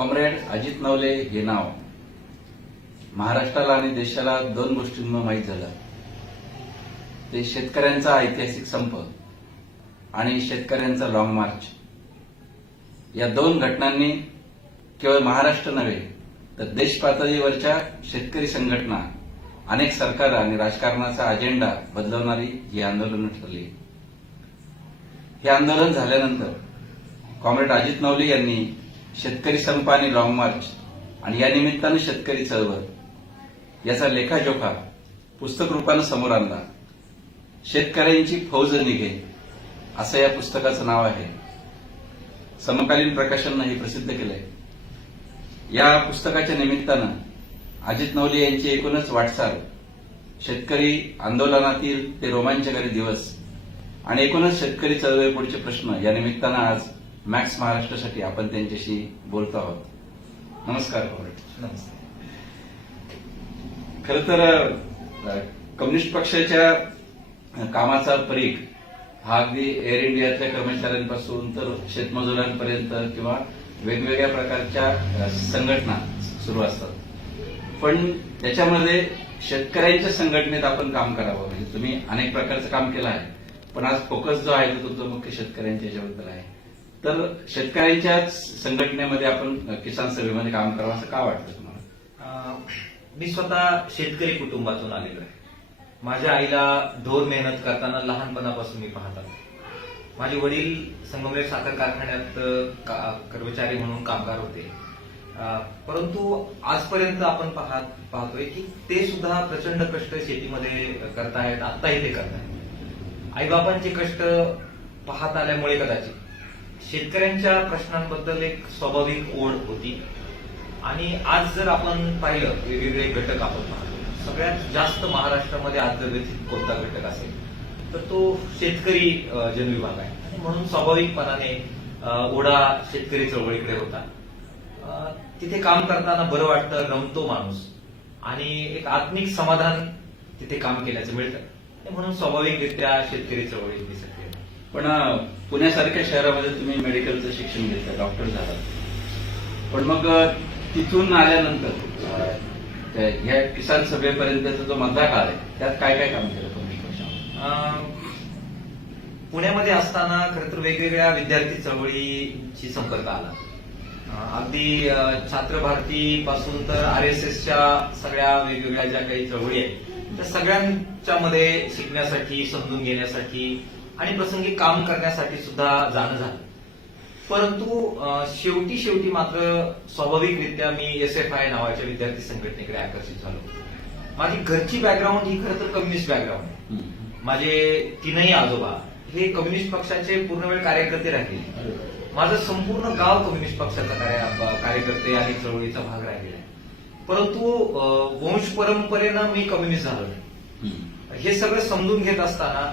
Comrade Ajit Navale हे नाव महाराष्ट्राला आणि देशाला दोन गोष्टींमुळे माहीत झालं. ते शेतकऱ्यांचा ऐतिहासिक संप आणि शेतकऱ्यांचा लॉंग मार्च. या दोन घटनांनी केवळ महाराष्ट्र नव्हे तर देश पातळीवरच्या शेतकरी संघटना, अनेक सरकार आणि राजकारणाचा अजेंडा बदलवणारी ही आंदोलनं ठरली. हे आंदोलन झाल्यानंतर कॉम्रेड अजित नवले यांनी शेतकरी संप आणि लॉंग मार्च आणि या निमित्तानं शेतकरी चळवळ याचा लेखाजोखा पुस्तक रूपानं समोर आणला. शेतकऱ्यांची फौज निघे असं या पुस्तकाचं नाव आहे. समकालीन प्रकाशननं हे प्रसिद्ध केलंय. या पुस्तकाच्या निमित्तानं अजित नवले यांची एकूणच वाटचाल, शेतकरी आंदोलनातील ते रोमांचकारी दिवस आणि एकूणच शेतकरी चळवळी पुढचे प्रश्न या निमित्तानं आज मॅक्स महाराष्ट्रासाठी आपण त्यांच्याशी बोलतो आहोत. नमस्कार कॉम्रेड. नमस्ते. खरं तर कम्युनिस्ट पक्षाच्या कामाचा परीघ हा अगदी एअर इंडियातल्या कर्मचाऱ्यांपासून तर शेतमजुरांपर्यंत किंवा वेगवेगळ्या प्रकारच्या संघटना सुरू असतात. पण त्याच्यामध्ये शेतकऱ्यांच्या संघटनेत आपण काम करावं. म्हणजे तुम्ही अनेक प्रकारचं काम केलं आहे, पण आज फोकस जो आहे तो तुमचा मुख्य शेतकऱ्यांच्या याच्याबद्दल आहे. तर शेतकऱ्यांच्या संघटनेमध्ये आपण किसान सभेमध्ये काम करावं असं का वाटतं तुम्हाला? मी स्वतः शेतकरी कुटुंबातून आलेलो आहे. माझ्या आईला ढोर मेहनत करताना लहानपणापासून मी पाहत आलो. माझे वडील संगमनेर साखर कारखान्यात कर्मचारी म्हणून कामगार होते. परंतु आजपर्यंत आपण पाहतोय की ते सुद्धा प्रचंड कष्ट शेतीमध्ये करतायत. आत्ताही ते करतायत. आईबापांचे कष्ट पाहत आल्यामुळे कदाचित शेतकऱ्यांच्या प्रश्नांबद्दल एक स्वाभाविक ओढ होती. आणि आज जर आपण पाहिलं वेगवेगळे घटक आपण पाहतो, सगळ्यात जास्त महाराष्ट्रामध्ये आज जर व्यथित कोणता घटक असेल तर तो शेतकरी जनविभाग आहे. आणि म्हणून स्वाभाविकपणाने ओढा शेतकरी चळवळीकडे होता. तिथे काम करताना बरं वाटतं, रमतो माणूस आणि एक आत्मिक समाधान तिथे काम केल्याचं मिळतं. म्हणून स्वाभाविकरित्या शेतकरी चळवळीत मी सक्रिय. पण पुण्यासारख्या शहरामध्ये तुम्ही मेडिकलचं शिक्षण घेतलं, डॉक्टर झाला, पण मग तिथून आल्यानंतर ह्या किसान सभेपर्यंतचा जो मधला काळ आहे त्यात काय काय काम केलं तुम्ही? पुण्यामध्ये असताना खरं तर वेगवेगळ्या विद्यार्थी चळवळीशी संपर्क आला. अगदी छात्र भारती पासून तर RSSच्या सगळ्या वेगवेगळ्या ज्या काही चळवळी आहेत त्या सगळ्यांच्या मध्ये शिकण्यासाठी, समजून घेण्यासाठी आणि प्रसंगी काम करण्यासाठी सुद्धा जाणं झालं. परंतु शेवटी मात्र स्वाभाविकरित्या मी SFI नावाच्या विद्यार्थी संघटनेकडे आकर्षित झालो. माझी घरची बॅकग्राऊंड ही खरं तर कम्युनिस्ट बॅकग्राऊंड आहे. माझे तीनही आजोबा हे कम्युनिस्ट पक्षाचे पूर्णवेळ कार्यकर्ते राहिले. माझं संपूर्ण गाव कम्युनिस्ट पक्षाचा कार्यकर्ते आणि चळवळीचा भाग राहिलेला आहे. परंतु वंश परंपरेनं मी कम्युनिस्ट झालो नाही. हे सगळं समजून घेत असताना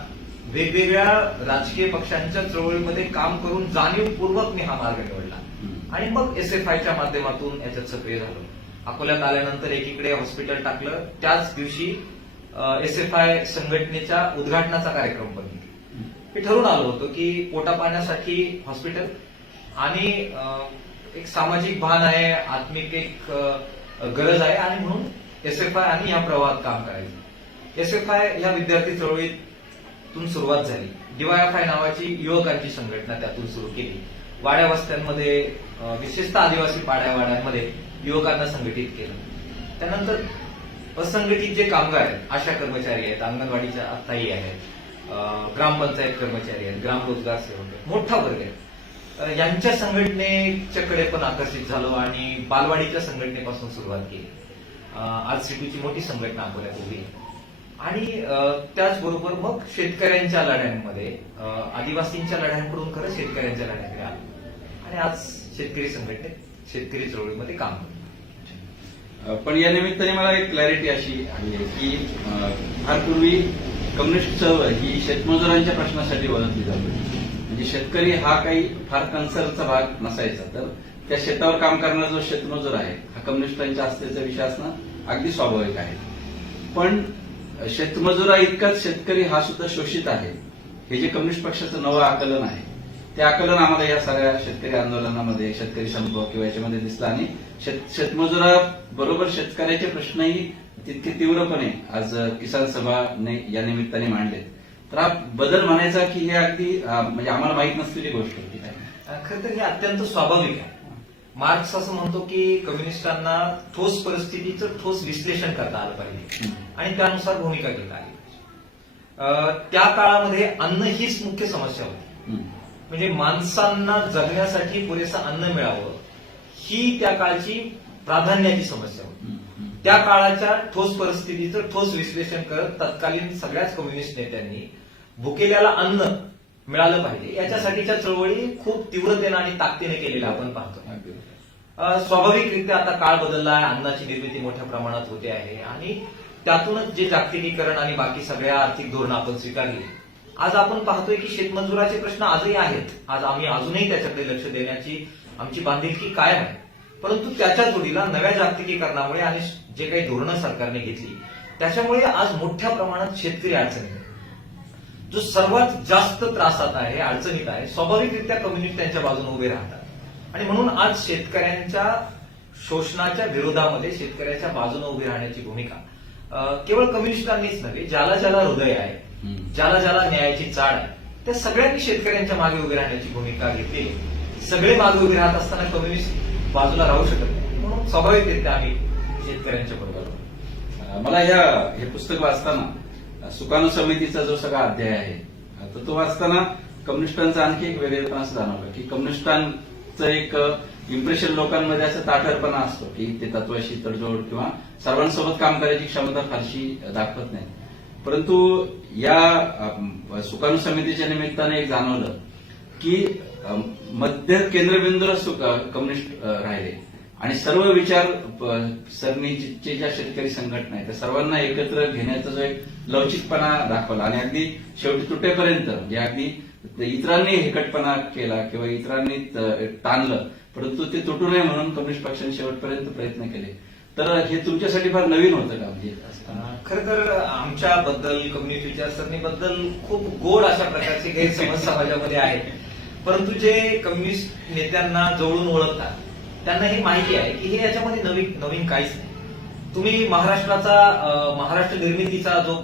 वेगवेगळ्या राजकीय पक्षांच्या चळवळीमध्ये काम करून जाणीवपूर्वक मी हा मार्ग निवडला आणि मग SFIच्या माध्यमातून याच्यात सक्रिय झालो. अकोल्यात आल्यानंतर एकीकडे हॉस्पिटल टाकलं. त्याच दिवशी SFI संघटनेच्या उद्घाटनाचा कार्यक्रम पण हे ठरवून आलो होतो की पोटा पाण्यासाठी हॉस्पिटल आणि एक सामाजिक भान आहे, आत्मिक एक गरज आहे आणि म्हणून SFI आणि या प्रवाहात काम करायचं. SFI या विद्यार्थी चळवळीतून सुरुवात झाली. DYFI नावाची युवकांची संघटना त्यातून सुरू केली. वाड्या वस्त्यांमध्ये, विशेषतः आदिवासी पाड्यावाड्यांमध्ये युवकांना संघटित केलं. त्यानंतर असंघटित जे कामगार आहेत, आशा कर्मचारी आहेत, अंगणवाडीच्या ताई आहेत, ग्रामपंचायत कर्मचारी आहेत, ग्राम रोजगार सेवक आहेत, मोठा वर्ग आहे, यांच्या संघटनेच्याकडे पण आकर्षित झालो आणि बालवाडीच्या संघटनेपासून सुरुवात केली. आज सिटीची मोठी संघटना अकोल्यात उभी आहे. आणि त्याचबरोबर मग शेतकऱ्यांच्या लढ्यांमध्ये, आदिवासींच्या लढ्यांकडून खरं शेतकऱ्यांच्या लढ्याकडे आलो आणि आज शेतकरी संघटनेत शेतकरी चळवळीमध्ये काम करतो. पण या निमित्ताने मला एक क्लॅरिटी अशी आली आहे की फार पूर्वी कम्युनिस्ट चळवळ ही शेतमजुरांच्या प्रश्नासाठी ओळखली जाते. म्हणजे शेतकरी हा काही फार कन्सर्नचा भाग नसायचा. तर त्या शेतावर काम करणारा जो शेतमजूर आहे हा कम्युनिस्टांच्या आस्थेचा विषय असणं अगदी स्वाभाविक आहे. पण शेतमजुरा इतकाच शेतकरी हा सुद्धा शोषित आहे, हे जे कम्युनिस्ट पक्षाचं नवं आकलन आहे ते आकलन आम्हाला या सगळ्या शेतकरी आंदोलनामध्ये, शेतकरी संप किंवा याच्यामध्ये दिसलं आणि शेतमजुराबरोबर शेतकऱ्याचे प्रश्नही तितके तीव्रपणे आज किसान सभाने या निमित्ताने मांडलेत. तर हा बदल म्हणायचा की हे अगदी म्हणजे आम्हाला माहीत नसलेली गोष्ट होती. खरं तर हे अत्यंत स्वाभाविक आहे. मार्क्स असं म्हणतो की कम्युनिस्टांना ठोस परिस्थितीचं ठोस विश्लेषण करता आलं पाहिजे आणि त्यानुसार भूमिका घेता आली पाहिजे. त्या काळामध्ये अन्न हीच मुख्य समस्या होती. म्हणजे माणसांना जगण्यासाठी पुरेसं अन्न मिळावं ही त्या काळची प्राधान्याची समस्या होती. त्या काळाच्या ठोस परिस्थितीचं ठोस विश्लेषण करत तत्कालीन सगळ्याच कम्युनिस्ट नेत्यांनी भुकेल्याला अन्न मिळालं पाहिजे याच्यासाठीच्या चळवळी खूप तीव्रतेनं आणि ताकदीने केलेल्या आपण पाहतो. स्वाभाविकरित्या आता काळ बदलला आहे, अन्नाची निर्मिती मोठ्या प्रमाणात होते आहे आणि त्यातूनच जे जागतिकीकरण आणि बाकी सगळ्या आर्थिक धोरणं आपण स्वीकारली. आज आपण पाहतोय की शेतमजुराचे प्रश्न आजही आहेत. आज आम्ही अजूनही त्याच्याकडे लक्ष देण्याची आमची बांधिलकी कायम आहे. परंतु त्याच्या जोडीला नव्या जागतिकीकरणामुळे आणि जे काही धोरणं सरकारने घेतली त्याच्यामुळे आज मोठ्या प्रमाणात शेतकरी अडचणीत आहे. जो सर्वात जास्त त्रासात आहे, अडचणीत आहे, स्वाभाविकरित्या कम्युनिस्ट त्यांच्या बाजूने उभे राहतात आणि म्हणून आज शेतकऱ्यांच्या शोषणाच्या विरोधामध्ये शेतकऱ्याच्या बाजूने उभी राहण्याची भूमिका केवळ कम्युनिस्टांनीच नव्हे, ज्याला ज्याला हृदय आहे, ज्याला ज्याला न्यायाची चाड आहे, त्या सगळ्यांनी शेतकऱ्यांच्या मागे उभी राहण्याची भूमिका घेतली. सगळे मागे उभे राहत असताना कम्युनिस्ट बाजूला राहू शकत नाही. म्हणून स्वाभाविकरित्या आम्ही शेतकऱ्यांच्या बरोबर. मला हे पुस्तक वाचताना सुकाणू समितीचा जो सगळा अध्याय आहे तर तो वाचताना कम्युनिस्टांचा आणखी एक वेगळेपणा असं जाणवलं की कम्युनिस्टांचं एक इम्प्रेशन लोकांमध्ये असं ताठरपणा असतो की ते तत्वाशी तडजोड किंवा सर्वांसोबत काम करायची क्षमता फारशी दाखवत नाही. परंतु या सुकाणू समितीच्या निमित्ताने एक जाणवलं की मध्य केंद्रबिंदूला कम्युनिस्ट राहिले आणि सर्व विचार सरणीचे ज्या शेतकरी संघटना आहेत त्या सर्वांना एकत्र घेण्याचा जो एक लवचिकपणा दाखवला आणि अगदी शेवटी तुटेपर्यंत म्हणजे अगदी इतरांनी हेकटपणा केला किंवा इतरांनी ताणलं परंतु ते तुटू नये म्हणून कम्युनिस्ट पक्षाने शेवटपर्यंत प्रयत्न केले. तर हे तुमच्यासाठी फार नवीन होतं का? म्हणजे खरं तर आमच्याबद्दल कम्युनिस्ट विचारसरणीबद्दल खूप गोड अशा प्रकारचे गैरसमज समाजामध्ये आहेत. परंतु जे कम्युनिस्ट नेत्यांना जवळून ओळखतात त्यांना ही माहिती आहे की हे याच्यामध्ये नवीन काहीच नाही. तुम्ही महाराष्ट्र निर्मितीचा जो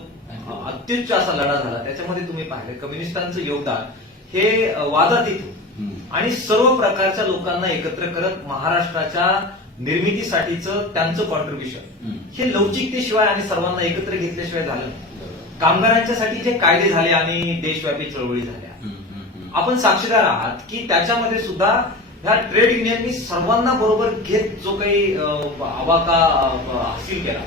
अत्युच्च असा लढा झाला त्याच्यामध्ये तुम्ही पाहिलं कम्युनिस्टांचं योगदान हे वादातीत आणि सर्व प्रकारच्या लोकांना एकत्र करत महाराष्ट्राच्या निर्मितीसाठीचं त्यांचं कॉन्ट्रीब्युशन हे लवचिकतेशिवाय आणि सर्वांना एकत्र घेतल्याशिवाय झालं नाही. कामगारांच्यासाठी जे कायदे झाले आणि देशव्यापी चळवळी झाल्या आपण साक्षीदार आहात की त्याच्यामध्ये सुद्धा ह्या ट्रेड युनियननी सर्वांना बरोबर घेत जो काही आवाका हासिल केला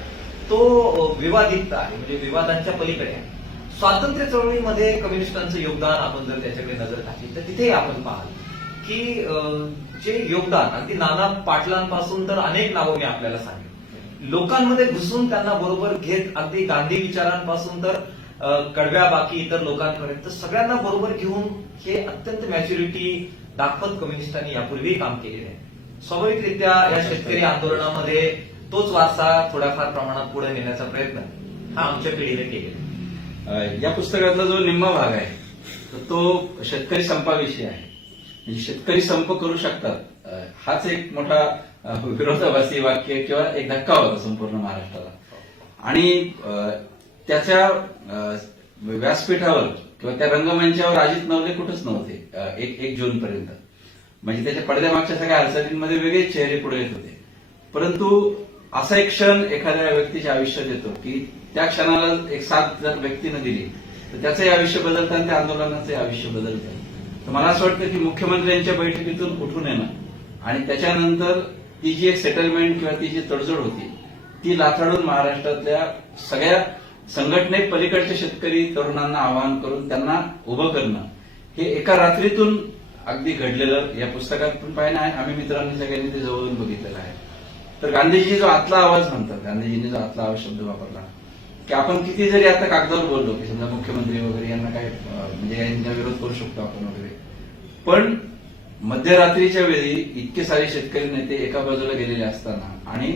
तो विवादित आहे, म्हणजे विवादांच्या पलीकडे आहे. स्वातंत्र्य चळवळीमध्ये कम्युनिस्टांचं योगदान आपण जर त्याच्याकडे नजर टाकली तर तिथेही आपण पाहाल की जे योगदान अगदी नाना पाटलांपासून तर अनेक नावं मी आपल्याला सांगेन, लोकांमध्ये घुसून त्यांना बरोबर घेत अगदी गांधी विचारांपासून तर कडव्या बाकी इतर लोकांपर्यंत सगळ्यांना बरोबर घेऊन हे अत्यंत मॅच्युरिटी दाखवत कम्युनिस्टांनी यापूर्वी काम केलेले आहे. स्वाभाविकरित्या या शेतकरी आंदोलनामध्ये तोच वारसा थोड्याफार प्रमाणात पुढे नेण्याचा प्रयत्न हा आमच्या पिढीने केलेला. या पुस्तकातला जो निम्मा भाग आहे तर तो शेतकरी संपाविषयी आहे. म्हणजे शेतकरी संप करू शकतात हाच एक मोठा विरोधाभासी वाक्य किंवा एक धक्का होता संपूर्ण महाराष्ट्राला. आणि त्याच्या व्यासपीठावर किंवा त्या रंगमंचावर अजित नवले कुठंच नव्हते 1 जून पर्यंत. म्हणजे त्याच्या पडद्यामागच्या सगळ्या हालचालींमध्ये वेगळे चेहरे पुढे येत होते. परंतु असा एक क्षण एखाद्या व्यक्तीच्या आयुष्यात येतो की त्या क्षणाला एक साथ जर व्यक्तीनं दिली तर त्याचंही आयुष्य बदलतं आणि त्या आंदोलनाचंही आयुष्य बदलतं. तर मला असं वाटतं की मुख्यमंत्र्यांच्या बैठकीतून उठून येणं आणि त्याच्यानंतर ती जी एक सेटलमेंट किंवा ती जी तडजोड होती ती लाथाडून महाराष्ट्रातल्या सगळ्या संघटनेत पलीकडच्या शेतकरी तरुणांना आवाहन करून त्यांना उभं करणं हे एका रात्रीतून अगदी घडलेलं या पुस्तकात पण पाहिलं आहे. आम्ही मित्रांनी सगळ्यांनी ते जवळून बघितलेलं आहे. तर गांधीजी जो आतला आवाज म्हणतात, गांधीजींनी जो आतला आवाज शब्द वापरला की आपण किती जरी आता कागदावर बोललो की समजा मुख्यमंत्री वगैरे यांना काय म्हणजे यांचा विरोध करू शकतो आपण वगैरे, पण मध्यरात्रीच्या वेळी इतके सारे शेतकरी नेते एका बाजूला गेलेले असताना आणि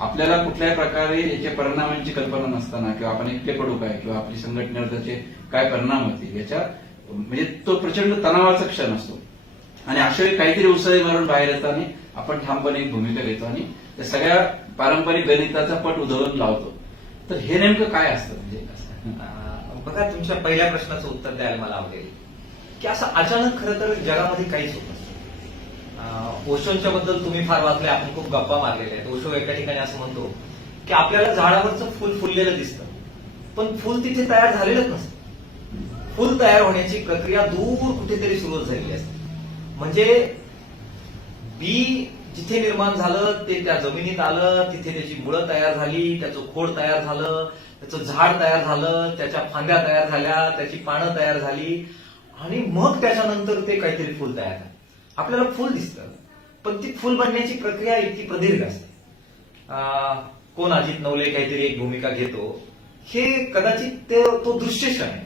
आपल्याला कुठल्याही प्रकारे याच्या परिणामांची कल्पना नसताना किंवा आपण एकटे पडू काय किंवा आपली संघटनेवर त्याचे काय परिणाम होतील याच्या म्हणजे तो प्रचंड तणावाचा क्षण असतो आणि अशा वेळी काहीतरी उसळी मारून बाहेर येतो आणि आपण ठामपणे एक भूमिका घेतो आणि त्या सगळ्या पारंपरिक गणिताचा पट उधळून लावतो. तर हे नेमकं काय असतं म्हणजे बघा, तुमच्या पहिल्या प्रश्नाचं उत्तर द्यायला मला आवडेल की असं अचानक खरं तर जगामध्ये काहीच होत नसतं. ओशोंच्या बद्दल तुम्ही फार वाचलंय, आपण खूप गप्पा मारलेल्या आहेत. ओशो एका ठिकाणी असं म्हणतो की आपल्याला झाडावरचं फुल फुललेलं दिसतं, पण फुल तिथे तयार झालेलंच नसतं. फुल तयार होण्याची प्रक्रिया दूर कुठेतरी सुरू झालेली असते. म्हणजे बी जिथे निर्माण झालं ते त्या जमिनीत आलं, तिथे त्याची मुळं तयार झाली, त्याचं खोड तयार झालं, त्याचं झाड तयार झालं, त्याच्या फांद्या तयार झाल्या, त्याची पानं तयार झाली आणि मग त्याच्यानंतर ते काहीतरी फुल तयार झालं. आपल्याला फुल दिसतं, पण ती फुल बनण्याची प्रक्रिया इतकी प्रदीर्घ असते. कोण अजित नवले काहीतरी एक भूमिका घेतो, हे कदाचित तो दृश्य क्षण आहे,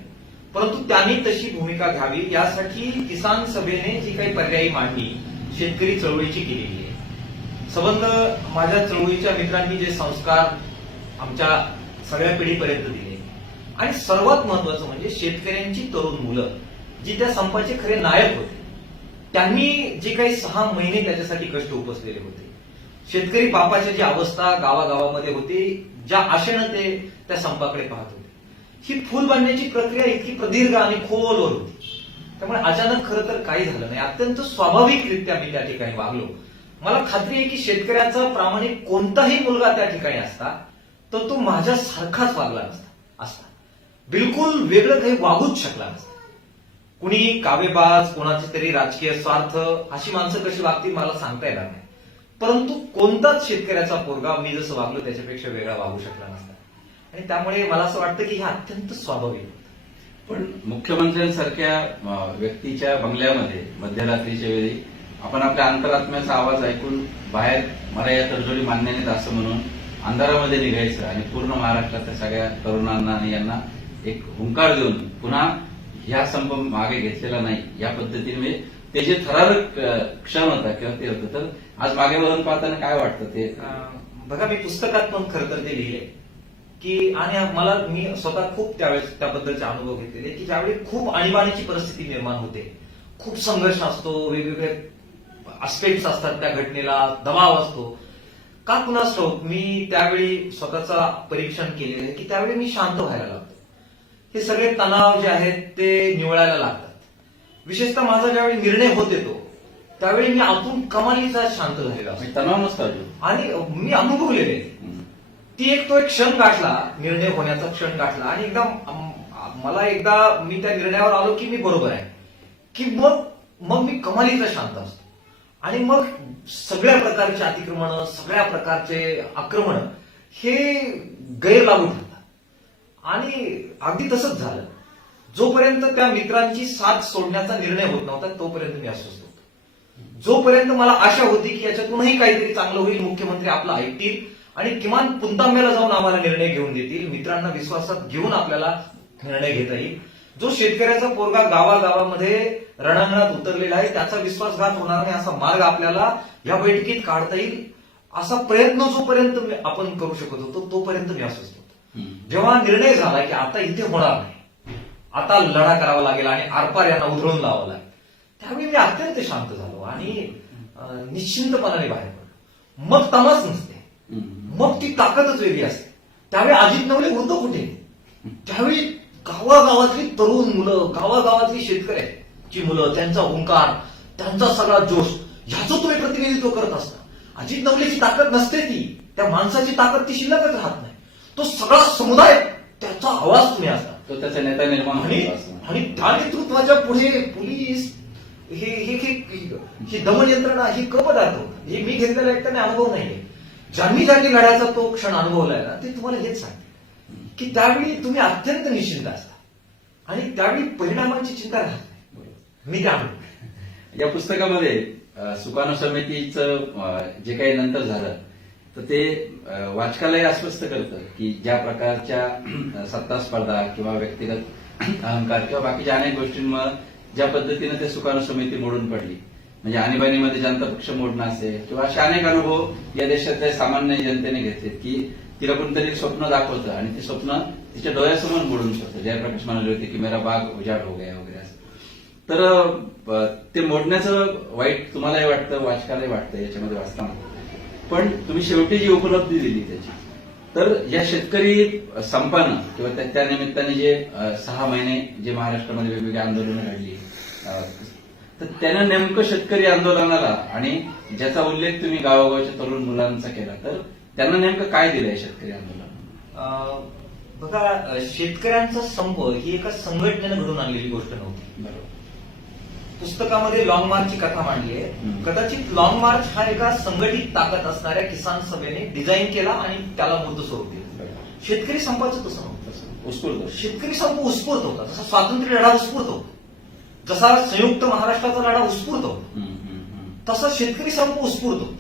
परंतु त्यांनी तशी भूमिका घ्यावी यासाठी किसान सभेने जी काही पर्यायी मांडणी शेतकरी चळवळीची केलेली आहे. संबंध माझ्या चळवळीच्या मित्रांनी जे संस्कार आमच्या सगळ्या पिढीपर्यंत दिले आणि सर्वात महत्वाचं म्हणजे शेतकऱ्यांची तरुण मुलं जी त्या संपाचे खरे नायक होते, त्यांनी जे काही 6 महिने त्याच्यासाठी कष्ट उपसलेले होते. शेतकरी बापाची जी अवस्था गावागावामध्ये होती, ज्या आशेनं ते त्या संपाकडे पाहत होते, ही फुल बांधण्याची प्रक्रिया इतकी प्रदीर्घ आणि खोलवर होती. त्यामुळे अचानक खरं तर काही झालं नाही, अत्यंत स्वाभाविकरित्या मी त्या ठिकाणी वागलो. मला खात्री आहे की शेतकऱ्याचा प्रामाणिक कोणताही मुलगा त्या ठिकाणी असता तर तो माझ्यासारखाच वागला असता. बिलकुल वेगळं काही वागूच शकला नसता. कुणी कावेबाज, कोणाचे तरी राजकीय स्वार्थ, अशी माणसं कशी वागतील मला सांगता येणार नाही, परंतु कोणताच शेतकऱ्याचा पोरगा मी जसं वागलो त्याच्यापेक्षा वेगळा वागू शकला नसता. आणि त्यामुळे मला असं वाटतं की हे अत्यंत स्वाभाविक होतं. पण मुख्यमंत्र्यांसारख्या व्यक्तीच्या बंगल्यामध्ये मध्यरात्रीच्या वेळी आपण आपल्या अंतरात्म्याचा आवाज ऐकून बाहेर मला या तडजोडी मान्य नाहीत असं म्हणून अंधारामध्ये निघायचं आणि पूर्ण महाराष्ट्रातल्या सगळ्या तरुणांना आणि यांना एक हुंकार देऊन पुन्हा ह्या संप मागे घेतलेला नाही या पद्धतीने म्हणजे ते जे थरारक क्षण होता किंवा ते होतं. तर आज मागे वळून पाहताना काय वाटतं ते? बघा, मी पुस्तकात पण खरं तर ते लिहिले की आणि मी स्वतः खूप त्यावेळेस त्याबद्दलचे अनुभव घेतलेले की ज्यावेळी खूप आणीबाणीची परिस्थिती निर्माण होते, खूप संघर्ष असतो, वेगवेगळे अस्पेक्ट्स असतात त्या घटनेला, दबाव असतो का कुणास ठाऊक, मी त्यावेळी स्वतःचा परीक्षण केलेलं आहे की त्यावेळी मी शांत व्हायला लागतो. हे सगळे तणाव जे आहेत ते निवळायला लागतात. विशेषतः माझा ज्यावेळी निर्णय होत येतो त्यावेळी मी आतून कमालीचा शांत झालेला असतो. तणाव नसतो आणि मी अनुभवलेले ती एक क्षण गाठला, निर्णय होण्याचा क्षण गाठला आणि एकदा मी त्या निर्णयावर आलो की मी बरोबर आहे की मग मी कमालीचा शांत असतो. आणि मग सगळ्या प्रकारचे अतिक्रमण, सगळ्या प्रकारचे आक्रमण हे गैरलागू ठरतात. आणि अगदी तसंच झालं. जोपर्यंत त्या मित्रांची साथ सोडण्याचा निर्णय होत नव्हता तोपर्यंत मी अस्वस्थ होतो. जोपर्यंत मला आशा होती की याच्यातूनही काहीतरी चांगलं होईल, मुख्यमंत्री आपलं ऐकतील आणि किमान पुंतांब्याला जाऊन आम्हाला निर्णय घेऊन देतील, मित्रांना विश्वासात घेऊन आपल्याला निर्णय घेता येईल, जो शेतकऱ्याचा पोरगा गावागावामध्ये रणांगणात उतरलेला आहे त्याचा विश्वासघात होणार नाही असा मार्ग आपल्याला या बैठकीत काढता येईल, असा प्रयत्न जोपर्यंत आपण करू शकत होतो तोपर्यंत मी अस्वस्थ होतो. जेव्हा निर्णय झाला की आता इथे होणार नाही, आता लढा करावा लागेल आणि आरपार यांना उधळून लावावं लागेल, त्यावेळी मी अत्यंत शांत झालो आणि निश्चिंतपणाने बाहेर पडलो. मग तमास नसते, मग ती ताकदच वेगळी असते. त्यावेळी अजित नवले होतं कुठे? त्यावेळी गावागावातली तरुण मुलं, गावागावातली शेतकऱ्याची मुलं, त्यांचा हुंकार, त्यांचा सगळा जोश, ह्याचं तुम्ही प्रतिनिधित्व करत असता. अजित नवलेची ताकद नसते ती, त्या माणसाची ताकद ती शिल्लकच राहत नाही. तो सगळा समुदाय, त्याचा आवाज तुम्ही असता, तो त्याचा नेता निर्माण आणि त्या नेतृत्वाच्या पुढे पोलीस ही दमन यंत्रणा, ही पदार्थ होता. हे मी घेतलेला एकट्याने अनुभव नाहीये. ज्यांनी लढ्याचा तो क्षण अनुभवलाय ना ते तुम्हाला हेच सांगते की त्यावेळी तुम्ही अत्यंत निश्चिंत असता आणि त्यावेळी परिणामांची चिंता राहत नाही. मी त्या या पुस्तकामध्ये सुकाणू समितीचं जे काही नंतर झालं तर ते वाचकालाही अस्वस्थ करतं की ज्या प्रकारच्या सत्ता स्पर्धा किंवा व्यक्तिगत अहंकार किंवा बाकीच्या अनेक गोष्टींमुळे ज्या पद्धतीने ते सुकाणू समिती मोडून पडली, म्हणजे आणीबाणीमध्ये जनता पक्ष मोडणं असेल किंवा असे अनेक अनुभव या देशातल्या सामान्य जनतेने घेतलेत की तिला कोणतरी स्वप्न दाखवतं आणि ते स्वप्न तिच्या डोळ्यासमोर मोडून शकतं. जयप्रकाश म्हणाले होते की मेरा बाग उजाड हो गया वगैरे असं. तर ते मोडण्याचं वाईट तुम्हालाही वाटतं, वाचकालाही वाटतं याच्यामध्ये वाचताना. पण तुम्ही शेवटी जी उपलब्धी दिली त्याची, तर या शेतकरी संपानं किंवा त्या निमित्ताने जे 6 महिने जे महाराष्ट्रामध्ये वेगवेगळी आंदोलनं घडली, तर त्यानं नेमकं शेतकरी आंदोलनाला आणि ज्याचा उल्लेख तुम्ही गावोगावच्या तरुण मुलांचा केला, तर त्यांना नेमकं काय दिलंय शेतकरी आंदोलन? बघा, शेतकऱ्यांचा संप ही एका संघटनेनं घडून आणलेली गोष्ट नव्हती. बरोबर. पुस्तकामध्ये लॉंग मार्चची कथा मांडली आहे. कदाचित लॉंग मार्च हा एका संघटित ताकद असणाऱ्या किसान सभेने डिझाईन केला आणि त्याला मूर्त स्वरूप दिलं. शेतकरी संपाचं तसं नव्हतं. उत्स्फूर्त शेतकरी संप उत्स्फूर्त होता, जसा स्वातंत्र्य लढा उत्स्फूर्त होता, जसा संयुक्त महाराष्ट्राचा लढा उत्स्फूर्त होता, तसा शेतकरी संप उत्स्फूर्त होता.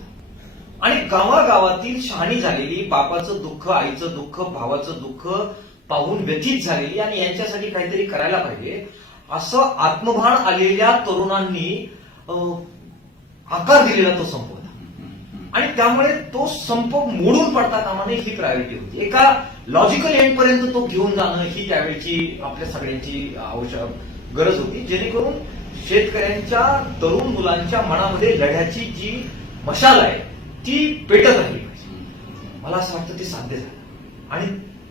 आणि गावागावातील शहाणी झालेली, बापाचं दुःख, आईचं दुःख, भावाचं दुःख पाहून व्यथित झालेली आणि यांच्यासाठी काहीतरी करायला पाहिजे असं आत्मभान आलेल्या तरुणांनी आकार दिलेला तो संप होता. आणि त्यामुळे तो संप मोडून पडता कामा नये ही प्रायोरिटी होती. एका लॉजिकल एंड पर्यंत तो घेऊन जाणं ही त्यावेळची आपल्या सगळ्यांची आवश्यक गरज होती, जेणेकरून शेतकऱ्यांच्या तरुण मुलांच्या मनामध्ये लढ्याची जी मशाल आहे ती पेटत राहिली पाहिजे. मला असं वाटतं ते साध्य झालं. आणि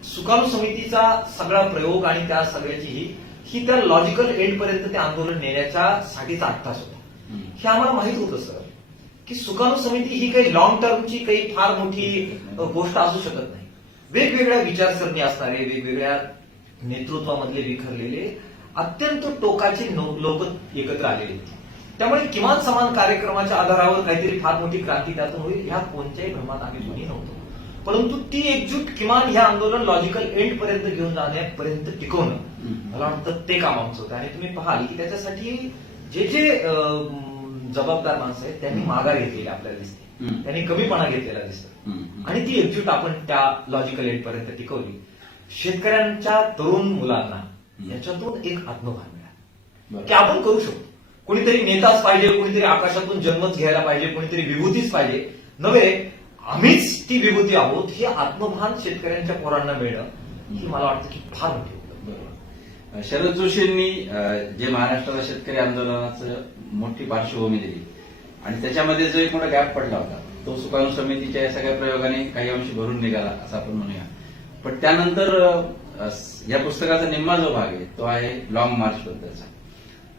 सुकाणू समितीचा सगळा प्रयोग आणि त्या सगळ्याची ही त्या लॉजिकल एंड पर्यंत ते आंदोलन नेण्याच्या साठीचा अट्टास होता. हे आम्हाला माहित होतं सर, की सुकाणू समिती ही काही लॉंग टर्मची काही फार मोठी गोष्ट असू शकत नाही. वेगवेगळ्या विचारसरणी असणारे, वेगवेगळ्या नेतृत्वामधले विखरलेले अत्यंत टोकाचे लोक एकत्र आलेले होते. त्यामुळे किमान समान कार्यक्रमाच्या आधारावर काहीतरी फार मोठी क्रांती त्यातून होईल ह्या कोणत्याही भ्रमात आम्ही कोणी नव्हतो. परंतु ती एकजूट किमान हे आंदोलन लॉजिकल एंड पर्यंत घेऊन जाण्यापर्यंत टिकवणं, मला वाटतं ते काम आमचं होतं. आणि तुम्ही पाहाल की त्याच्यासाठी जे जे जबाबदार माणसं आहेत त्यांनी माघार घेतलेली आपल्याला दिसते, त्यांनी कमीपणा घेतलेला दिसतो. आणि ती एकजूट आपण त्या लॉजिकल एंड पर्यंत टिकवली. शेतकऱ्यांच्या तरुण मुलांना याच्यातून एक आत्मभान मिळाला की आपण करू शकतो. कोणीतरी नेताच पाहिजे, कोणीतरी आकाशातून जन्मच घ्यायला पाहिजे, कोणीतरी विभूतीच पाहिजे नव्हे, आम्हीच ती विभूती आहोत हे आत्मभान शेतकऱ्यांच्या पोरांना मिळणं ही मला वाटतं की फार मोठी होतं. बरोबर. शरद जोशींनी जे महाराष्ट्राला शेतकरी आंदोलनाचं मोठी पार्श्वभूमी दिली आणि त्याच्यामध्ये जो एक मोठा गॅप पडला होता तो सुकाणू समितीच्या या सगळ्या प्रयोगाने काही अंश भरून निघाला असं आपण म्हणूया. पण त्यानंतर या पुस्तकाचा निम्मा जो भाग आहे तो आहे लॉंग मार्च बद्दलचा.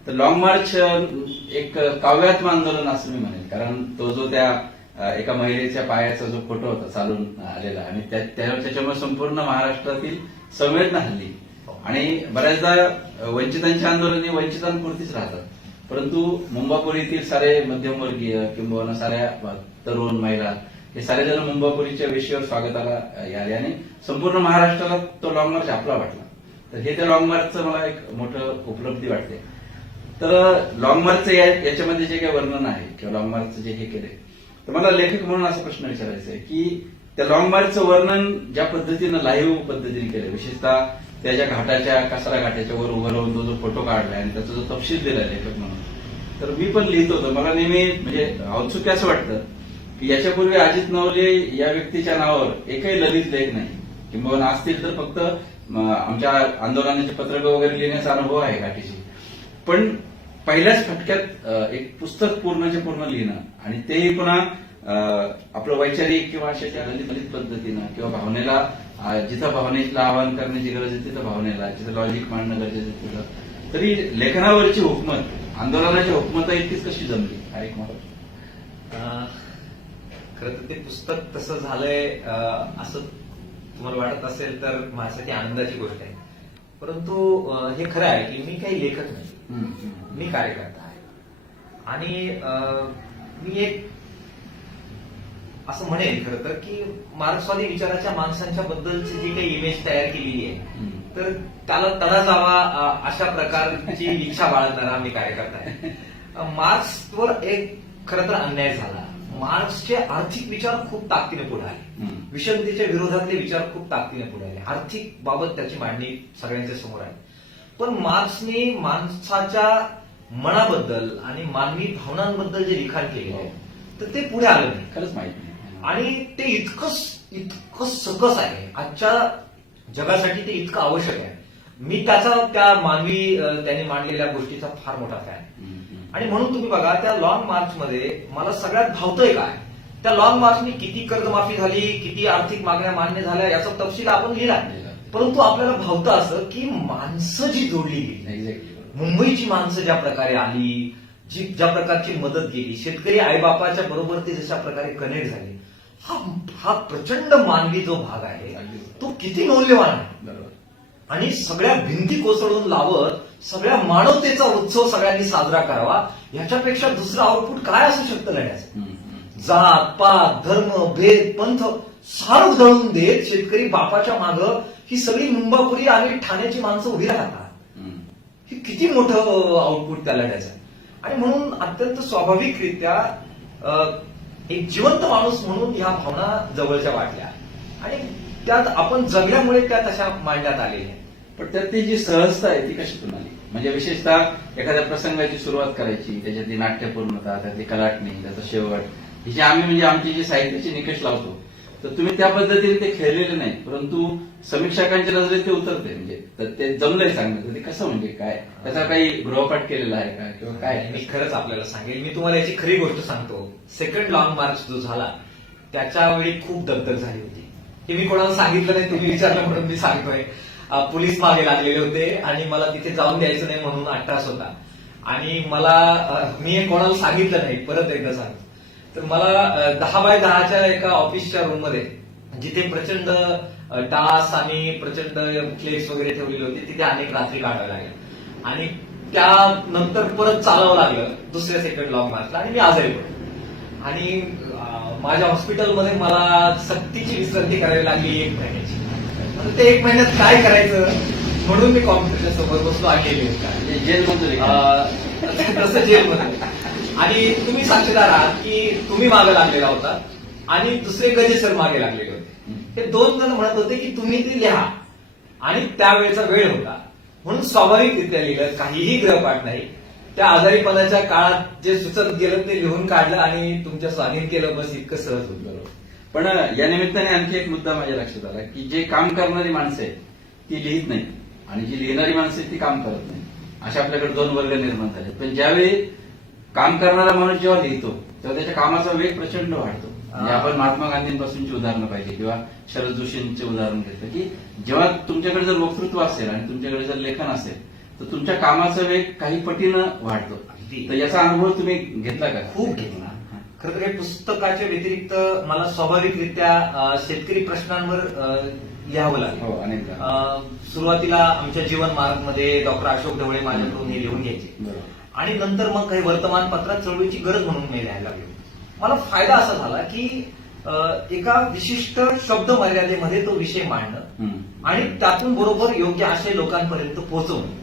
तर लॉंग मार्च एक काव्यात्म आंदोलन असं मी म्हणेन, कारण तो जो त्या एका महिलेच्या पायाचा जो फोटो होता चालून आलेला आणि त्याच्यामुळे संपूर्ण महाराष्ट्रातील संवेदना हल्ली. आणि बऱ्याचदा वंचितांची आंदोलने वंचितांपुरतीच राहतात, परंतु मुंबापुरीतील सारे मध्यमवर्गीय किंवा साऱ्या तरुण महिला हे सारे जण मुंबापुरीच्या वेशीवर स्वागताला आले आणि संपूर्ण महाराष्ट्राला तो लॉंग मार्च आपला वाटला. तर हे त्या लॉंग मार्चचं मला एक मोठं उपलब्धी वाटते. तर लॉंग मार्चचं याच्यामध्ये जे काही वर्णन आहे किंवा लॉंग मार्चचं जे हे केले, तर मला लेखक म्हणून असा प्रश्न विचारायचा आहे की त्या लॉंग मार्चचं वर्णन ज्या पद्धतीनं लाईव्ह पद्धतीने केलं, विशेषतः त्याच्या घाटाच्या कासारा घाटाच्या वर उभं राहून तो जो फोटो काढलाय आणि त्याचा जो तपशील दिलाय लेखक म्हणून, तर मी पण लिहित होतो. मला नेहमी म्हणजे औत्सुक्य असं वाटतं की याच्यापूर्वी अजित नवले या व्यक्तीच्या नावावर एकही ललित लेख नाही, किंवा असतील तर फक्त आमच्या आंदोलनाचे पत्रक वगैरे लिहिण्याचा अनुभव आहे घाटीची. पण पहिल्याच फटक्यात एक पुस्तक पूर्णचे पूर्ण लिहिणं आणि तेही पुन्हा आपलं वैचारिक किंवा अशाच्या ललित पद्धतीनं किंवा भावनेला जिथं भावनेला आवाहन करण्याची गरज आहे तिथं भावनेला, जिथं लॉजिक मांडणं गरजेचं तिथं, तरी लेखनावरची हुकमत, आंदोलनाची हुकमत इतकीच कशी जमली हा एक मला. खरं तर ते पुस्तक तसं झालंय असं तुम्हाला वाटत असेल तर माझ्यासाठी आनंदाची गोष्ट आहे. परंतु हे खरं आहे की मी काही लेखक नाही, मी कार्यकर्ता आहे. आणि मी एक असं म्हणेन खरं तर की मार्क्सवादी विचाराच्या माणसांच्या बद्दलची जी काही इमेज तयार केलेली आहे तर त्याला तडा जावा अशा प्रकारची इच्छा बाळगणारा मी कार्यकर्ता आहे. मार्क्सवर एक खरं तर अन्याय झाला. मार्क्सचे आर्थिक विचार खूप ताकदीने पुढे आले, विषमतेच्या विरोधातले विचार खूप ताकदीने पुढे आले, आर्थिक बाबत त्याची मांडणी सगळ्यांच्या समोर आहे. पण मार्क्सने माणसाच्या मनाबद्दल आणि मानवी भावनांबद्दल जे लिखाण केले आहे तर ते पुढे आलं नाही, खरंच माहित नाही. आणि ते इतकं सकस आहे, आजच्या जगासाठी ते इतकं आवश्यक आहे. मी त्या मानवी त्यांनी मांडलेल्या गोष्टीचा फार मोठा फॅन. आणि म्हणून तुम्ही बघा त्या लॉंग मार्च मध्ये मला सगळ्यात भावतोय काय, त्या लॉंग मार्चनी किती कर्जमाफी झाली, किती आर्थिक मागण्या मान्य झाल्या याचा तपशील आपण लिहिला. परंतु आपल्याला भावतं असं की माणसं जी जोडली गेली, मुंबईची माणसं ज्या प्रकारे आली, जी ज्या प्रकारची मदत केली, शेतकरी आईबापाच्या बरोबर ते जशा प्रकारे कनेक्ट झाले, हा प्रचंड मानवी जो भाग आहे तो किती मौल्यवान आहे. आणि सगळ्या भिंती कोसळून लावत सगळ्या मानवतेचा उत्सव सगळ्यांनी साजरा करावा, याच्यापेक्षा दुसरं आउटपुट काय असू शकतं लढ्याचं. जात पात धर्म भेद पंथ सारं उधळून देत शेतकरी बापाच्या मागं ही सगळी मुंबापुरी आणि ठाण्याची माणसं उभी राहतात. हे किती मोठं आउटपुट त्या लढ्याचं. आणि म्हणून अत्यंत स्वाभाविकरित्या एक जिवंत माणूस म्हणून ह्या भावना जवळच्या वाटल्या आणि त्यात आपण जगल्यामुळे त्या तशा मांडण्यात आलेल्या. पण त्यात ती जी सहजता आहे ती कशातून आली? म्हणजे विशेषतः एखाद्या प्रसंगाची सुरुवात करायची, त्याच्यातली नाट्यपूर्णता, त्यातली कलाटणी, त्याचा शेवट, ही जी आम्ही म्हणजे आमची जी साहित्याची निकष लावतो, तर तुम्ही त्या पद्धतीने ते खेळलेले नाही, परंतु समीक्षकांच्या नजरेत ते उतरते. म्हणजे तर ते जमलंय सांगणं, तर ते कसं म्हणजे काय, त्याचा काही गृहपाठ केलेला आहे का किंवा काय? मी खरंच आपल्याला सांगेल, मी तुम्हाला याची खरी गोष्ट सांगतो. सेकंड लॉंग मार्च जो झाला त्याच्यावेळी खूप दगदग झाली होती. हे मी कोणाला सांगितलं नाही, तुम्ही विचारलं म्हणून मी सांगतोय. पोलीस मागे लागलेले होते आणि मला तिथे जाऊन द्यायचं नाही म्हणून अट्टास होता. आणि मी हे कोणाला सांगितलं नाही, परत एकदा सांगतो. तर मला 10x10च्या एका ऑफिसच्या रूम मध्ये, जिथे प्रचंड डास आणि प्रचंड फ्लेक्स वगैरे ठेवलेले होते, तिथे अनेक रात्री काढाव्या लागल्या. आणि त्यानंतर परत चालावं लागलं दुसऱ्या सेकंड लॉंग मार्चला आणि मी आजारी पडलो. आणि माझ्या हॉस्पिटलमध्ये मला सक्तीची विश्रांती करावी लागली 1 महिन्याची. ते 1 महिन्यात काय करायचं म्हणून मी कॉम्प्युटरच्या समोर बसलो आणि जेलमध्ये तसं जेलमध्ये. आणि तुम्ही साक्षीदार आहात की तुम्ही मागे लागलेला होता आणि दुसरे गजे सर मागे लागलेले होते. हे 2 जण म्हणत होते की तुम्ही ते लिहा आणि त्यावेळेचा वेळ होता म्हणून स्वाभाविकरित्या लिहिलं, काहीही गृहपाठ नाही. त्या आजारीपणाच्या काळात जे सुचत गेलं ते लिहून काढलं आणि तुमच्या स्वाधीन केलं, बस इतकं सहज होतं. पण या निमित्ताने आणखी एक मुद्दा माझ्या लक्षात आला की जे काम करणारी माणसं आहेत ती लिहित नाही आणि जी लिहिणारी माणसं आहेत ती काम करत नाही, अशा आपल्याकडे 2 वर्ग निर्माण झाले. पण ज्यावेळी काम करणारा माणूस जेव्हा लिहितो तेव्हा त्याच्या कामाचा वेग प्रचंड वाढतो. म्हणजे आपण महात्मा गांधींपासूनची उदाहरणं पाहिजे किंवा शरद जोशींचे उदाहरण घेतलं की जेव्हा तुमच्याकडे जर वक्तृत्व असेल आणि तुमच्याकडे जर लेखन असेल तर तुमच्या कामाचा वेग काही पटीनं वाढतो. तर याचा अनुभव तुम्ही घेतला का? खूप घेतला. खरं तर हे पुस्तकाच्या व्यतिरिक्त मला स्वाभाविकरित्या शेतकरी प्रश्नांवर लिहावं लागलं. हो, अनेकदा. सुरुवातीला आमच्या जीवन मार्गमध्ये डॉक्टर अशोक ढवळे माझ्याकडून हे लिहून घ्यायचे आणि नंतर मग काही वर्तमानपत्रात चळवळीची गरज म्हणून मी लिहायला लागलो. मला फायदा असा झाला की एका विशिष्ट शब्द मर्यादेमध्ये तो विषय मांडणं आणि त्यातून बरोबर योग्य आशय लोकांपर्यंत पोहोचवणं.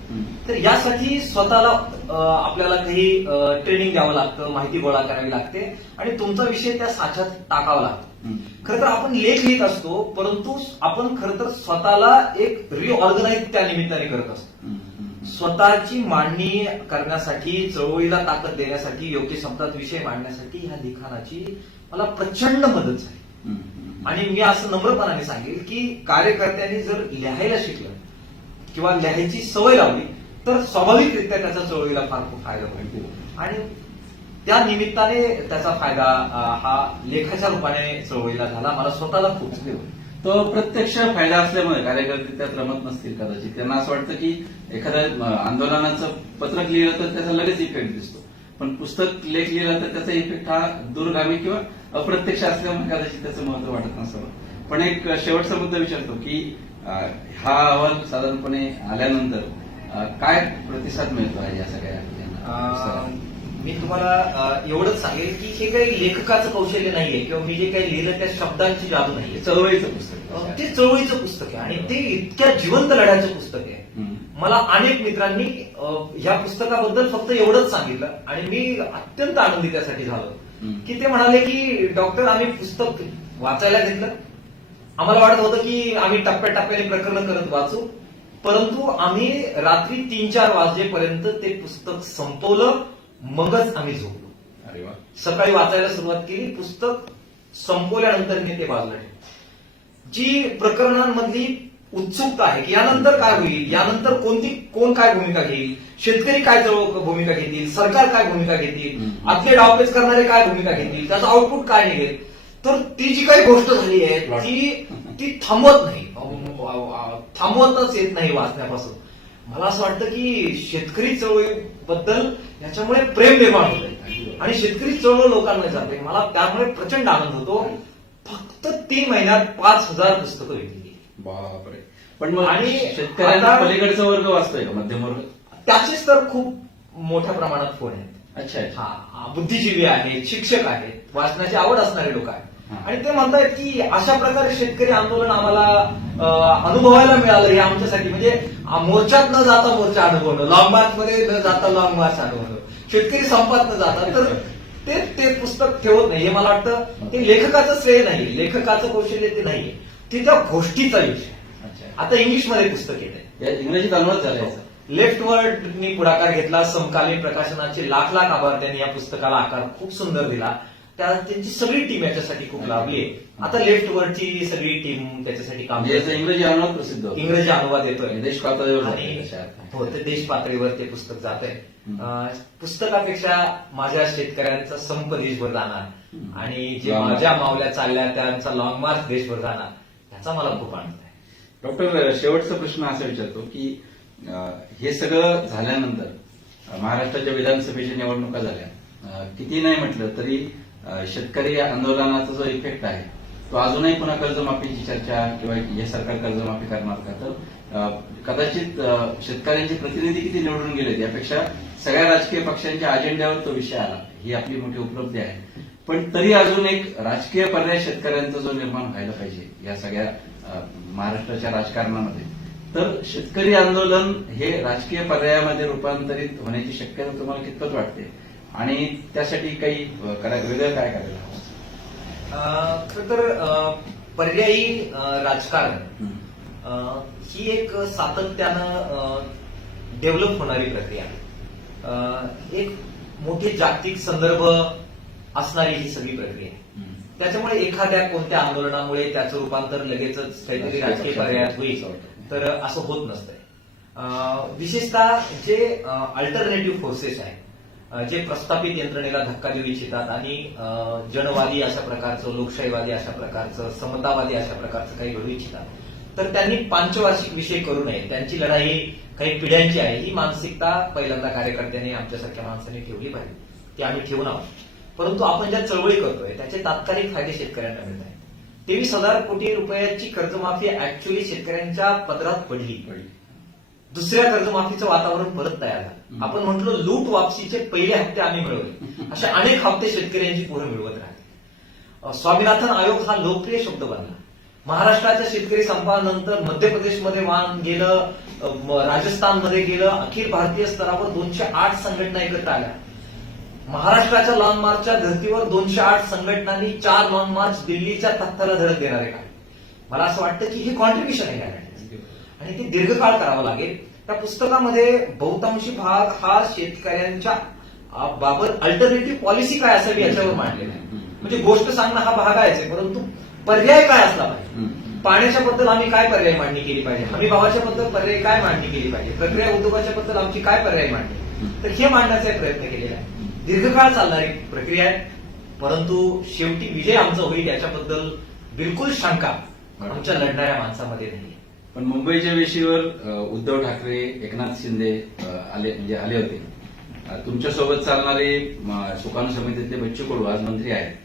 तर यासाठी स्वतःला आपल्याला काही ट्रेनिंग द्यावं लागतं, माहिती गोळा करावी लागते आणि तुमचा विषय त्या साच्यात टाकावा लागतो. खरं तर आपण लेख लिहित असतो, परंतु आपण खरं तर स्वतःला एक रिऑर्गनाइज त्या निमित्ताने करत असतो. स्वतःची मांडणी करण्यासाठी, चळवळीला ताकद देण्यासाठी, योग्य शब्दात विषय मांडण्यासाठी ह्या लिखाणाची मला प्रचंड मदत झाली. आणि मी असं नम्रपणाने सांगेल की कार्यकर्त्यांनी जर लिहायला शिकलं किंवा लिहायची सवय लावली तर स्वाभाविकरित्या त्याचा चळवळीला फार खूप फायदा होईल. आणि त्या निमित्ताने त्याचा फायदा हा लेखाच्या रूपाने चळवळीला झाला. मला स्वतःला खूप तो प्रत्यक्ष फायदा असल्यामुळे कार्यकर्ते त्यात रमत नसतील कदाचित. त्यांना असं वाटतं की एखाद्या आंदोलनाचं पत्रक लिहिलं तर त्याचा लगेच इफेक्ट दिसतो, पण पुस्तक लेख लिहिला तर त्याचा इफेक्ट हा दूरगामी किंवा अप्रत्यक्ष असल्यामुळे कदाचित त्याचं महत्व वाटत नसावं. पण एक शेवटचा मुद्दा विचारतो की हा अहवाल साधारणपणे आल्यानंतर काय प्रतिसाद मिळतो आहे या सगळ्या? मी तुम्हाला एवढंच सांगेल की हे काही लेखकाचं कौशल्य नाहीये किंवा मी जे काही लिहिलं त्या शब्दांची जादू नाहीये. चळवळीचं पुस्तक, ते चळवळीचं पुस्तक आहे आणि ते इतक्या जिवंत लढ्याचं पुस्तक आहे. मला अनेक मित्रांनी ह्या पुस्तकाबद्दल फक्त एवढंच सांगितलं आणि मी अत्यंत आनंदी त्यासाठी झालो की ते म्हणाले की डॉक्टर आम्ही पुस्तक वाचायला घेतलं, आम्हाला वाटत होतं की आम्ही टप्प्याटप्प्याने प्रकरण करत वाचू, परंतु आम्ही रात्री 3-4 वाजेपर्यंत ते पुस्तक संपवलं, मगच आम्ही झोपलो. अरे वा. सकाळी वाचायला सुरुवात केली, पुस्तक संपवल्यानंतर मी ते बाजूला ठेवलं. जी प्रकरणांमधली उत्सुकता आहे की यानंतर काय होईल, यानंतर कोण काय भूमिका घेईल, शेतकरी काय भूमिका घेतील, सरकार काय भूमिका घेतील, आतले डावपेच करणारे काय भूमिका घेतील, त्याचं आउटपुट काय निघेल. तर ती जी काही गोष्ट झाली आहे ती थांबवतच येत नाही वाचण्यापासून. मला असं वाटतं की शेतकरी चळवळीबद्दल याच्यामुळे प्रेम निर्माण होतंय आणि शेतकरी चळवळ लोकांना जाते. मला त्यामुळे प्रचंड आनंद होतो. फक्त 3 महिन्यात 5,000 पुस्तकं विकली. बापरे. पण मग आणि शेतकऱ्यांना आता- पलीकडचा वर्ग वाचतोय का, मध्यम वर्ग? त्याचेच तर खूप मोठ्या प्रमाणात फोन आहेत. अच्छा अच्छा. हा, बुद्धिजीवी आहेत, शिक्षक आहेत, वाचनाची आवड असणारे लोक आहेत. हा. आणि ते म्हणतायत की अशा प्रकारे शेतकरी आंदोलन आम्हाला अनुभवायला मिळालं हे आमच्यासाठी, म्हणजे मोर्चात न जाता मोर्चा अनुभवणं, लॉंग मार्च मध्ये न जाता लॉंग मार्च अनुभवणं, शेतकरी संपात न जाता. तर ते पुस्तक ठेवत नाही. हे मला वाटतं ते लेखकाचं श्रेय नाही, लेखकाचं कौशल्य ते नाहीये, ते त्या गोष्टीचा विषय. अच्छा. आता इंग्लिशमध्ये पुस्तक येत आहे, या इंग्रजीत अनुवाद झालाय याचा? लेफ्ट वर्डनी पुढाकार घेतला. समकालीन प्रकाशनाचे लाख आभार. त्यांनी या पुस्तकाला आकार खूप सुंदर दिला. त्यांची सगळी टीम याच्यासाठी खूप लाभली आहे. आता लेफ्ट वर्डची सगळी टीम त्याच्यासाठी काम म्हणजे याचा इंग्रजी अनुवाद प्रसिद्ध होतो. इंग्रजी अनुवाद येतोय देश पातळीवर आणि जातोय. हो, ते देश पातळीवर ते पुस्तक जात आहे. पुस्तकापेक्षा माझ्या शेतकऱ्यांचा संप देशभर जाणार आणि जे लॉंग माझ्या मावल्या चालल्या त्यांचा लॉंग मार्च देशभर जाणार, याचा मला खूप आनंद आहे. डॉक्टर, शेवटचा प्रश्न असा विचारतो की हे सगळं झाल्यानंतर महाराष्ट्राच्या विधानसभेच्या निवडणुका झाल्या, किती नाही म्हटलं तरी शेतकरी आंदोलनाचा जो इफेक्ट आहे तो अजूनही पुन्हा कर्जमाफीची चर्चा किंवा हे सरकार कर्जमाफी करणार का, तर कदाचित शेतकऱ्यांचे प्रतिनिधी किती निवडून गेलेत यापेक्षा सगळ्या राजकीय पक्षांच्या अजेंड्यावर तो विषय आला, ही आपली मोठी उपलब्धी आहे. पण तरी अजून एक राजकीय पर्याय शेतकऱ्यांचा जो निर्माण व्हायला पाहिजे या सगळ्या महाराष्ट्राच्या राजकारणामध्ये, तर शेतकरी आंदोलन हे राजकीय पर्यायामध्ये रूपांतरित होण्याची शक्यता तुम्हाला कितपत वाटते आणि त्यासाठी काही वेगळं काय करायला हवं? खरं तर पर्यायी राजकारण ही एक सातत्यानं डेव्हलप होणारी प्रक्रिया आहे. एक मोठे जागतिक संदर्भ असणारी ही सगळी प्रक्रिया आहे. त्याच्यामुळे एखाद्या कोणत्या आंदोलनामुळे त्याचं रूपांतर लगेचच काहीतरी राजकीय पर्यायात होईल तर असं होत नसतंय. विशेषतः जे अल्टरनेटिव्ह फोर्सेस आहेत, जे प्रस्थापित यंत्रणेला धक्का देऊ इच्छितात आणि जनवादी अशा प्रकारचं, लोकशाहीवादी अशा प्रकारचं, समतावादी अशा प्रकारचं काही घडू इच्छितात, तर त्यांनी पंचवार्षिक विषय करू नये. त्यांची लढाई काही पिढ्यांची आहे. ही मानसिकता पहिल्यांदा कार्यकर्त्यांनी, आमच्यासारख्या माणसांनी ठेवली पाहिजे. ती आम्ही ठेवून आहोत. परंतु आपण ज्या चळवळी करतोय त्याचे तात्कालिक फायदे शेतकऱ्यांना मिळत आहेत. 23,000 कोटी रुपयाची कर्जमाफी ऍक्च्युअली शेतकऱ्यांच्या पदरात पडली. दुसऱ्या कर्जमाफीचं वातावरण परत तयार झालं. आपण म्हटलो लूट वापसीचे पहिले हप्ते आम्ही मिळवले, असे अनेक हप्ते शेतकऱ्यांची पुढे मिळवत राहते. स्वामीनाथन आयोग हा लोकप्रिय शब्द बनला. महाराष्ट्राच्या शेतकरी संपानंतर मध्य प्रदेशमध्ये वाण गेलं, राजस्थानमध्ये गेलं, अखिल भारतीय स्तरावर 208 संघटना एकत्र आल्या. महाराष्ट्राच्या लॉंग मार्चच्या धर्तीवर 208 संघटनांनी 4 लॉंग मार्च दिल्लीच्या तख्ताला धडक देणारे काय. मला असं वाटतं की हे कॉन्ट्रीब्युशन आहे आणि ते दीर्घकाळ करावं लागेल. त्या पुस्तकामध्ये बहुतांशी भाग हा शेतकऱ्यांच्या बाबत अल्टरनेटिव्ह पॉलिसी काय असावी याच्यावर मांडलेला आहे. म्हणजे गोष्ट सांगणं हा भाग आहे, परंतु पर्याय काय असला पाहिजे. पाण्याच्या बद्दल आम्ही काय पर्याय मांडणी केली पाहिजे, हमी भावाच्या बद्दल पर्याय काय मांडणी केली पाहिजे, प्रक्रिया उद्योगाच्या बद्दल आमची काय पर्याय मांडणी, तर हे मांडण्याचा प्रयत्न केलेला आहे. दीर्घकाळ चालणारी प्रक्रिया आहे, परंतु शेवटी विजय आमचा होईल याच्याबद्दल बिलकुल शंका आमच्या लढणाऱ्या माणसामध्ये नाही. पण मुंबईच्या वेशीवर उद्धव ठाकरे, एकनाथ शिंदे आले होते. तुमच्यासोबत चालणारे सुकाणू समितीतले बच्चू कडू आज मंत्री आहेत.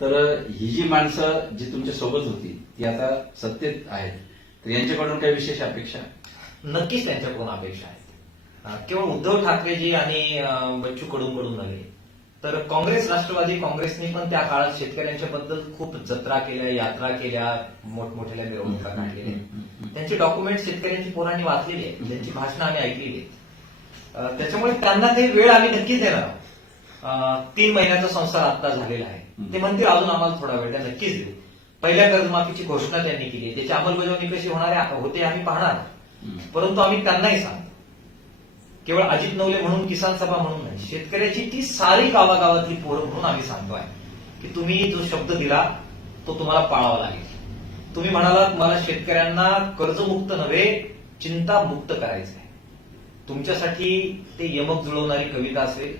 तर ही जी माणसं जी तुमच्या सोबत होती ती आता सत्तेत आहेत, तर यांच्याकडून काही विशेष अपेक्षा? नक्कीच त्यांच्याकडून अपेक्षा आहेत. केवळ उद्धव ठाकरेजी आणि बच्चू कडूंकडून नव्हे, तर काँग्रेस, राष्ट्रवादी काँग्रेसने पण त्या काळात शेतकऱ्यांच्या बद्दल खूप जत्रा केल्या, यात्रा केल्या, मोठमोठ्या मिरवणुका काढलेल्या. त्यांची डॉक्युमेंट शेतकऱ्यांची पोरांनी वाचलेली आहेत, त्यांची भाषणं आम्ही ऐकलेली आहेत. त्याच्यामुळे त्यांना काही वेळ आम्ही नक्कीच देणार आहोत. 3 महिन्याचा संसार आता झालेला आहे. ते म्हणतील अजून आम्हाला थोडा वेळ, त्या नक्कीच देऊ. पहिल्या कर्जमाफीची घोषणा त्यांनी केली आहे, त्याची अंमलबजावणी कशी होणार होते आम्ही पाहणार. परंतु आम्ही त्यांनाही सांगतो, केवळ अजित नवले म्हणून, किसान सभा म्हणून नाही, शेतकऱ्याची ती सारी गावागावातली पोरं म्हणून आम्ही सांगतोय की तुम्ही जो शब्द दिला तो तुम्हाला पाळावा लागेल. तुम्ही म्हणालात मला शेतकऱ्यांना कर्जमुक्त नव्हे चिंतामुक्त करायचं आहे. तुमच्यासाठी ते यमक जुळवणारी कविता असेल,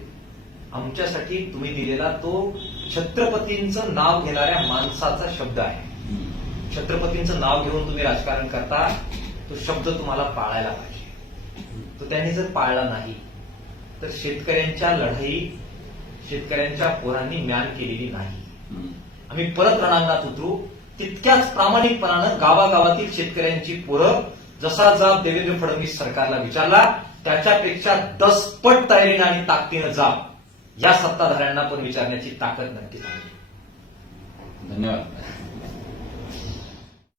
आमच्यासाठी तुम्ही दिलेला तो छत्रपतींचं नाव घेणाऱ्या माणसाचा शब्द आहे. छत्रपतींचं नाव घेऊन तुम्ही राजकारण करता, तो शब्द तुम्हाला पाळायला पाहिजे. तो त्यांनी जर पाळला नाही तर शेतकऱ्यांच्या लढाई शेतकऱ्यांच्या पोरांनी म्यान केलेली नाही. आम्ही परत रणांगणात उतरू, तितक्याच प्रामाणिकपणानं गावागावातील शेतकऱ्यांची पोरं जसा जाब देवेंद्र फडणवीस सरकारला विचारला त्याच्यापेक्षा 10 पट तयारीनं आणि ताकदीनं जाब या सत्ताधाऱ्यांना पण विचारण्याची ताकद नक्कीच आहे. धन्यवाद.